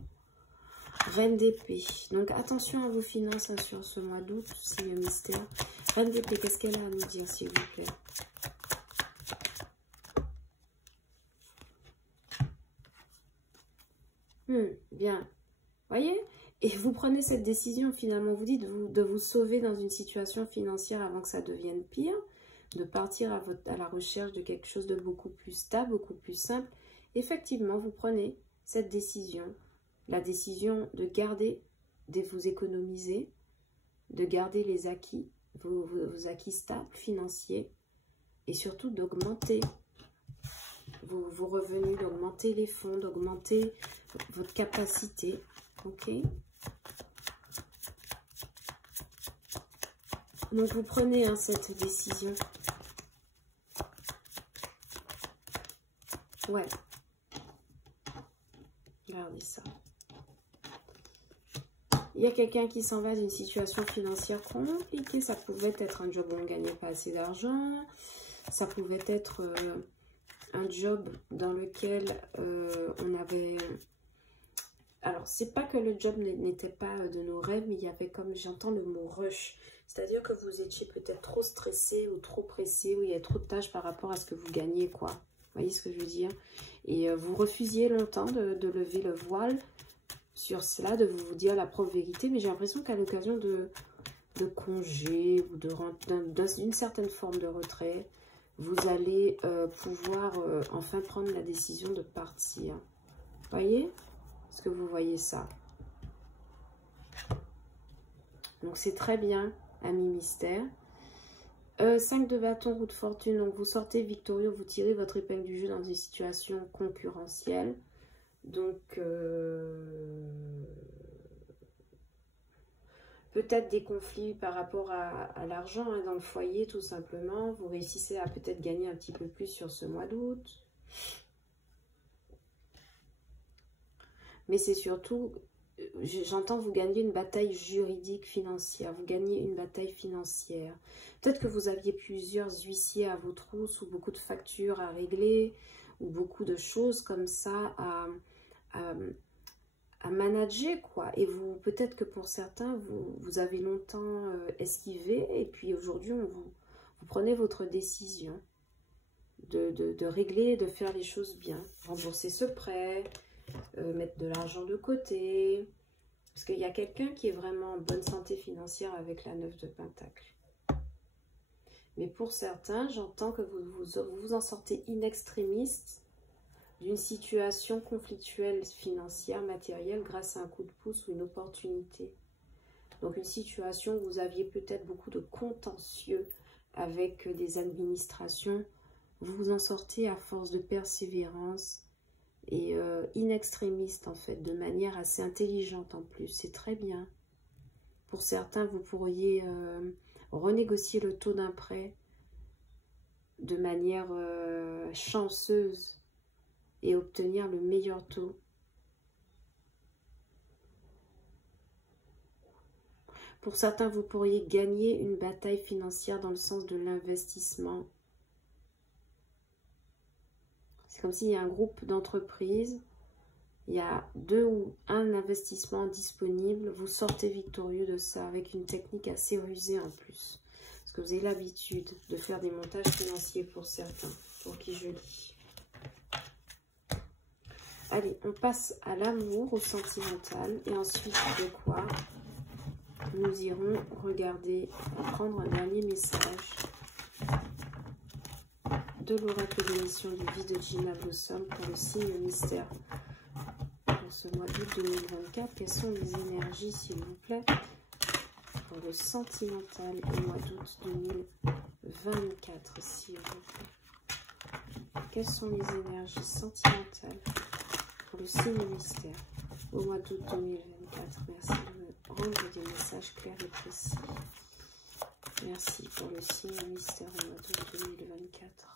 Reine d'épée. Donc, attention à vos finances hein, sur ce mois d'août, signe mystère. Reine d'épée, qu'est-ce qu'elle a à nous dire, s'il vous plaît? Bien. Voyez? Et vous prenez cette décision, finalement, vous dites de vous sauver dans une situation financière avant que ça devienne pire, de partir à la recherche de quelque chose de beaucoup plus stable, beaucoup plus simple. Effectivement, vous prenez cette décision. La décision de garder, de vous économiser, de garder les acquis, vos acquis stables, financiers, et surtout d'augmenter vos revenus, d'augmenter les fonds, d'augmenter votre capacité. Ok? Donc vous prenez hein, cette décision. Ouais. Regardez ça. Il y a quelqu'un qui s'en va d'une situation financière compliquée. Ça pouvait être un job où on ne gagnait pas assez d'argent. Ça pouvait être un job dans lequel on avait... Alors, c'est pas que le job n'était pas de nos rêves, mais il y avait comme, j'entends le mot rush. C'est-à-dire que vous étiez peut-être trop stressé ou trop pressé, ou il y a trop de tâches par rapport à ce que vous gagnez, quoi. Vous voyez ce que je veux dire? Et vous refusiez longtemps de lever le voile sur cela, de vous dire la propre vérité, mais j'ai l'impression qu'à l'occasion de congés ou d'une certaine forme de retrait, vous allez pouvoir enfin prendre la décision de partir. Voyez? Est-ce que vous voyez ça? Donc c'est très bien, ami mystère. 5 de bâton, roue de fortune, donc vous sortez victorieux, vous tirez votre épingle du jeu dans une situation concurrentielle. Donc, peut-être des conflits par rapport à l'argent hein, dans le foyer, tout simplement. Vous réussissez à peut-être gagner un petit peu plus sur ce mois d'août. Mais c'est surtout, j'entends vous gagner une bataille juridique financière. Vous gagnez une bataille financière. Peut-être que vous aviez plusieurs huissiers à vos trousses ou beaucoup de factures à régler ou beaucoup de choses comme ça à manager, quoi. Et vous, peut-être que pour certains, vous avez longtemps esquivé et puis aujourd'hui, vous prenez votre décision de régler, de faire les choses bien. Rembourser ce prêt, mettre de l'argent de côté. Parce qu'il y a quelqu'un qui est vraiment en bonne santé financière avec la 9 de Pentacle. Mais pour certains, j'entends que vous en sortez in extremis d'une situation conflictuelle financière, matérielle, grâce à un coup de pouce ou une opportunité. Donc une situation où vous aviez peut-être beaucoup de contentieux avec des administrations, vous vous en sortez à force de persévérance et in extremis en fait, de manière assez intelligente en plus, c'est très bien. Pour certains, vous pourriez renégocier le taux d'un prêt de manière chanceuse et obtenir le meilleur taux. Pour certains, vous pourriez gagner une bataille financière dans le sens de l'investissement. C'est comme s'il y a un groupe d'entreprises, il y a 2 ou 1 investissement disponible. Vous sortez victorieux de ça avec une technique assez rusée en plus. Parce que vous avez l'habitude de faire des montages financiers pour certains, pour qui je lis. Allez, on passe à l'amour, au sentimental. Et ensuite, de quoi nous irons regarder, prendre un dernier message de l'oracle d'émission du vie de Gina Blossom pour le signe mystère. Pour ce mois d'août 2024, quelles sont les énergies, s'il vous plaît, pour le sentimental au mois d'août 2024, s'il vous plaît. Quelles sont les énergies sentimentales pour le signe mystère au mois d'août 2024. Merci de me rendre des messages clairs et précis. Merci pour le signe mystère au mois d'août 2024.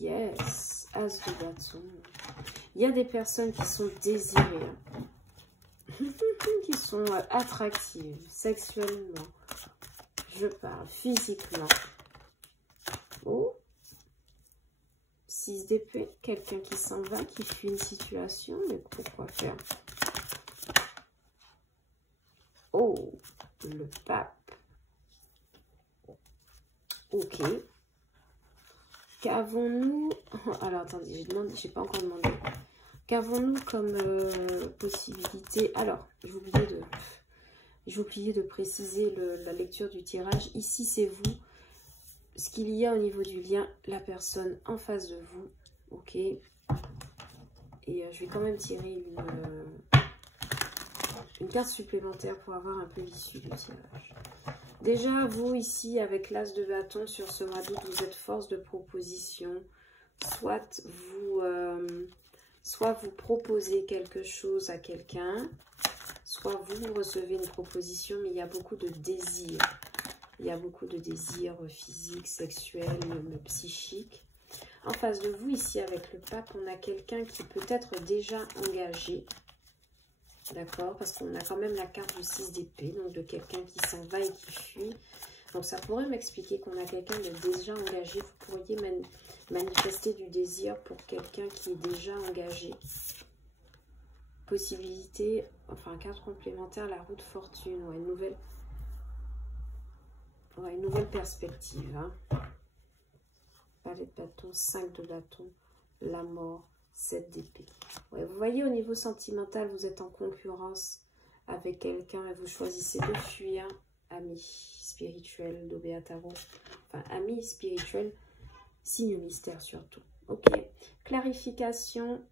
Yes, as de bâton. Il y a des personnes qui sont désirées, qui sont attractives sexuellement, je parle physiquement. Oh, 6 d'épée, quelqu'un qui s'en va, qui fuit une situation, mais pourquoi faire? Oh, le pape. Ok. Qu'avons-nous? Alors, attendez, j'ai pas encore demandé. Qu'avons-nous comme possibilité? Alors, j'ai oublié de préciser la lecture du tirage. Ici, c'est vous. Ce qu'il y a au niveau du lien, la personne en face de vous. Ok. Et je vais quand même tirer une carte supplémentaire pour avoir un peu l'issue du tirage. Déjà, vous ici, avec l'as de bâton sur ce mois d'août, vous êtes force de proposition. Soit vous proposez quelque chose à quelqu'un, soit vous recevez une proposition, mais il y a beaucoup de désirs. Il y a beaucoup de désirs physiques, sexuels, même psychiques. En face de vous, ici, avec le pape, on a quelqu'un qui peut être déjà engagé. D'accord? Parce qu'on a quand même la carte du 6 d'épée, donc de quelqu'un qui s'en va et qui fuit. Donc ça pourrait m'expliquer qu'on a quelqu'un de déjà engagé. Vous pourriez manifester du désir pour quelqu'un qui est déjà engagé. Possibilité, enfin carte complémentaire, la roue de fortune, ouais, une nouvelle perspective. Hein. Palais de bâton, 5 de bâton, la mort, 7 d'épée. Ouais, vous voyez, au niveau sentimental, vous êtes en concurrence avec quelqu'un et vous choisissez de fuir. Ami spirituel d'Obéa Tarot. Enfin, ami spirituel, signe mystère surtout. Ok. Clarification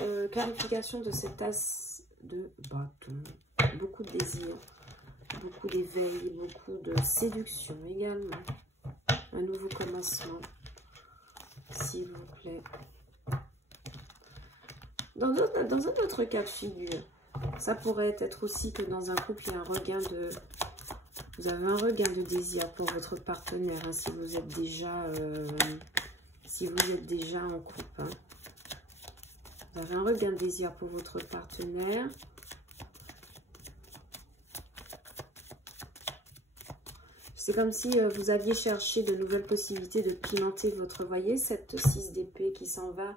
de cet as de bâton. Beaucoup de désir, beaucoup d'éveil, beaucoup de séduction également. Un nouveau commencement, s'il vous plaît. Dans un autre cas de figure, ça pourrait être aussi que dans un couple, il y a un regain de... Vous avez un regain de désir pour votre partenaire, hein, si vous êtes déjà en couple. Hein. Vous avez un regain de désir pour votre partenaire. C'est comme si vous aviez cherché de nouvelles possibilités de pimenter votre, voyez, cette 6 d'épée qui s'en va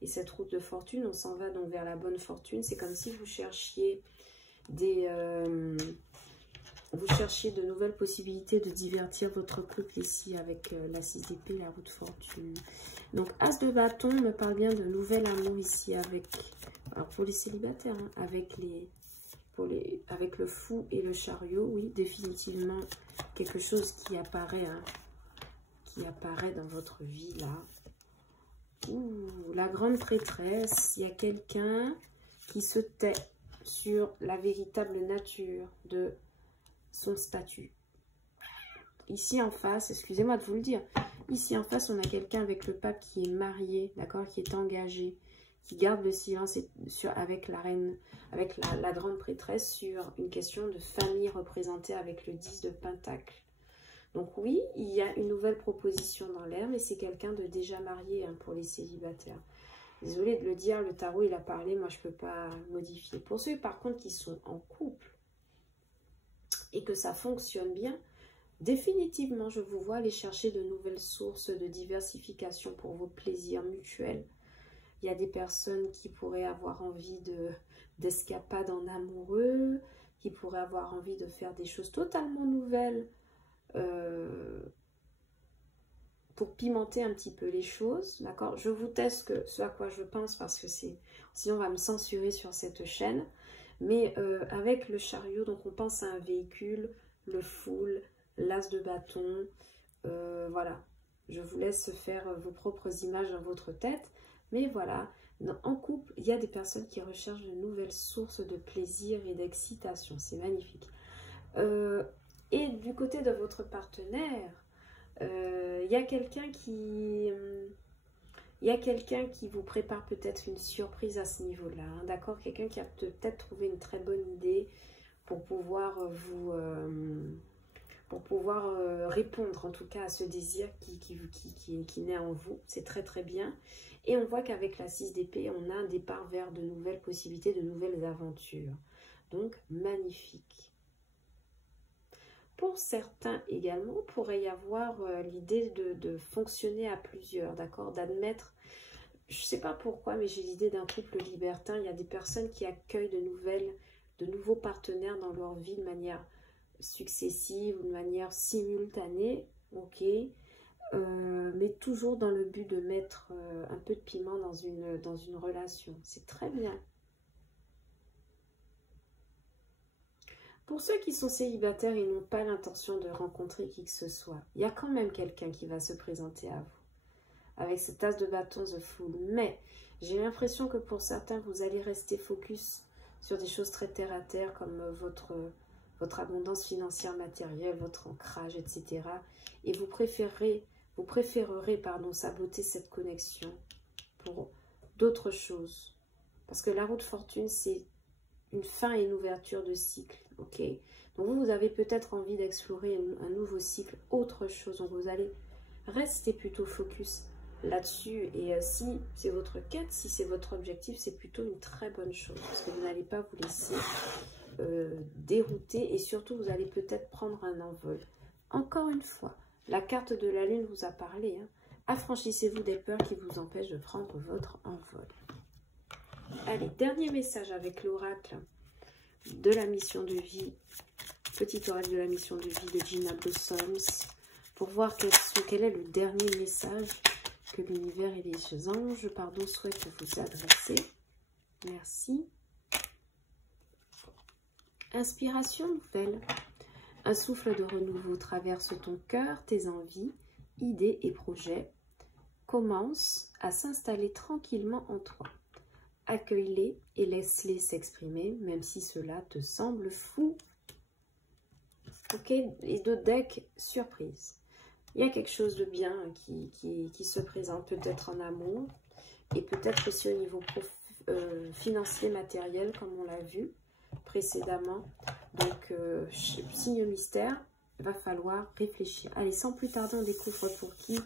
et cette route de fortune, on s'en va donc vers la bonne fortune. C'est comme si vous cherchiez de nouvelles possibilités de divertir votre couple ici avec la 6 d'épée, la roue de fortune. Donc as de bâton me parle bien de nouvel amour ici avec, alors pour les célibataires, hein, avec le fou et le chariot, oui, définitivement quelque chose qui apparaît, hein, dans votre vie là. Ouh, la grande prêtresse, il y a quelqu'un qui se tait sur la véritable nature de son statut. Ici en face, excusez-moi de vous le dire, ici en face on a quelqu'un avec le pape qui est marié, d'accord, qui est engagé, qui garde le silence avec la reine, avec la grande prêtresse sur une question de famille représentée avec le 10 de Pentacle. Donc oui, il y a une nouvelle proposition dans l'air, mais c'est quelqu'un de déjà marié, hein, pour les célibataires. Désolée de le dire, le tarot il a parlé, moi je ne peux pas modifier. Pour ceux par contre qui sont en couple et que ça fonctionne bien, Définitivement, je vous vois aller chercher de nouvelles sources de diversification pour vos plaisirs mutuels. Il y a des personnes qui pourraient avoir envie d'escapade en amoureux, qui pourraient avoir envie de faire des choses totalement nouvelles pour pimenter un petit peu les choses, d'accord? Je vous teste ce à quoi je pense parce que sinon on va me censurer sur cette chaîne. Mais avec le chariot, donc on pense à un véhicule, le fool, l'as de bâton, voilà. Je vous laisse faire vos propres images dans votre tête. Mais voilà, en couple, il y a des personnes qui recherchent de nouvelles sources de plaisir et d'excitation. C'est magnifique. Et du côté de votre partenaire, il y a quelqu'un qui vous prépare peut-être une surprise à ce niveau-là, hein, d'accord? Quelqu'un qui a peut-être trouvé une très bonne idée pour pouvoir répondre en tout cas à ce désir qui naît en vous. C'est très très bien. Et on voit qu'avec la 6 d'épée, on a un départ vers de nouvelles possibilités, de nouvelles aventures. Donc, magnifique. Pour certains également, il pourrait y avoir l'idée de fonctionner à plusieurs, d'accord? D'admettre, je ne sais pas pourquoi, mais j'ai l'idée d'un couple libertin. Il y a des personnes qui accueillent de nouveaux partenaires dans leur vie de manière successive ou de manière simultanée, ok? Mais toujours dans le but de mettre un peu de piment dans une relation. C'est très bien. Pour ceux qui sont célibataires et n'ont pas l'intention de rencontrer qui que ce soit, il y a quand même quelqu'un qui va se présenter à vous. Avec cette as de bâton, The Fool. Mais j'ai l'impression que pour certains, vous allez rester focus sur des choses très terre à terre comme votre abondance financière matérielle, votre ancrage, etc. Et vous préférerez saboter cette connexion pour d'autres choses. Parce que la roue de fortune, c'est une fin et une ouverture de cycle, ok? Donc vous avez peut-être envie d'explorer un nouveau cycle, autre chose. Donc vous allez rester plutôt focus là-dessus. Et si c'est votre quête, si c'est votre objectif, c'est plutôt une très bonne chose. Parce que vous n'allez pas vous laisser dérouter. Et surtout, vous allez peut-être prendre un envol. Encore une fois, la carte de la lune vous a parlé. Hein. Affranchissez-vous des peurs qui vous empêchent de prendre votre envol. Allez, dernier message avec l'oracle de la mission de vie, petit oracle de la mission de vie de Gina Blossoms, pour voir quel est le dernier message que l'univers et les anges souhaitent vous adresser. Merci. Inspiration nouvelle. Un souffle de renouveau traverse ton cœur, tes envies, idées et projets commencent à s'installer tranquillement en toi. Accueille-les et laisse-les s'exprimer, même si cela te semble fou. Ok, et de deck surprise. Il y a quelque chose de bien qui se présente, peut-être en amour, et peut-être aussi au niveau financier, matériel, comme on l'a vu précédemment. Donc, signe mystère, il va falloir réfléchir. Allez, sans plus tarder, on découvre pour qui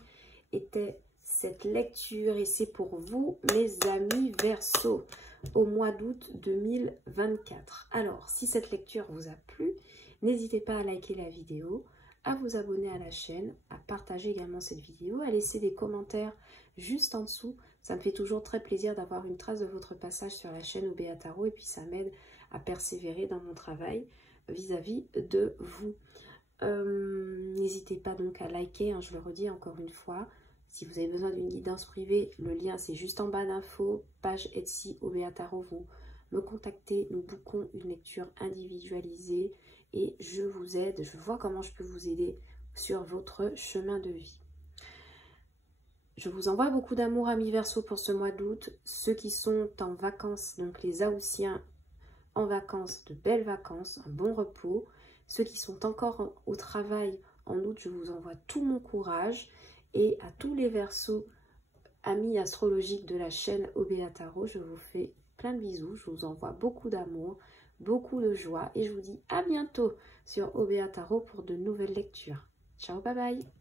était cette lecture, et c'est pour vous, mes amis Verseau, au mois d'août 2024. Alors, si cette lecture vous a plu, n'hésitez pas à liker la vidéo, à vous abonner à la chaîne, à partager également cette vidéo, à laisser des commentaires juste en dessous. Ça me fait toujours très plaisir d'avoir une trace de votre passage sur la chaîne OBA Tarot, et puis ça m'aide à persévérer dans mon travail vis-à-vis de vous. N'hésitez pas donc à liker, hein, je le redis encore une fois. Si vous avez besoin d'une guidance privée, le lien c'est juste en bas d'infos, page Etsy OBA Tarot, vous me contactez, nous bouquons une lecture individualisée et je vous aide, je vois comment je peux vous aider sur votre chemin de vie. Je vous envoie beaucoup d'amour, amis Verseau, pour ce mois d'août. Ceux qui sont en vacances, donc les Haussiens en vacances, de belles vacances, un bon repos. Ceux qui sont encore au travail en août, je vous envoie tout mon courage. Et à tous les Verseaux, amis astrologiques de la chaîne OBA Tarot, je vous fais plein de bisous. Je vous envoie beaucoup d'amour, beaucoup de joie. Et je vous dis à bientôt sur OBA Tarot pour de nouvelles lectures. Ciao, bye bye.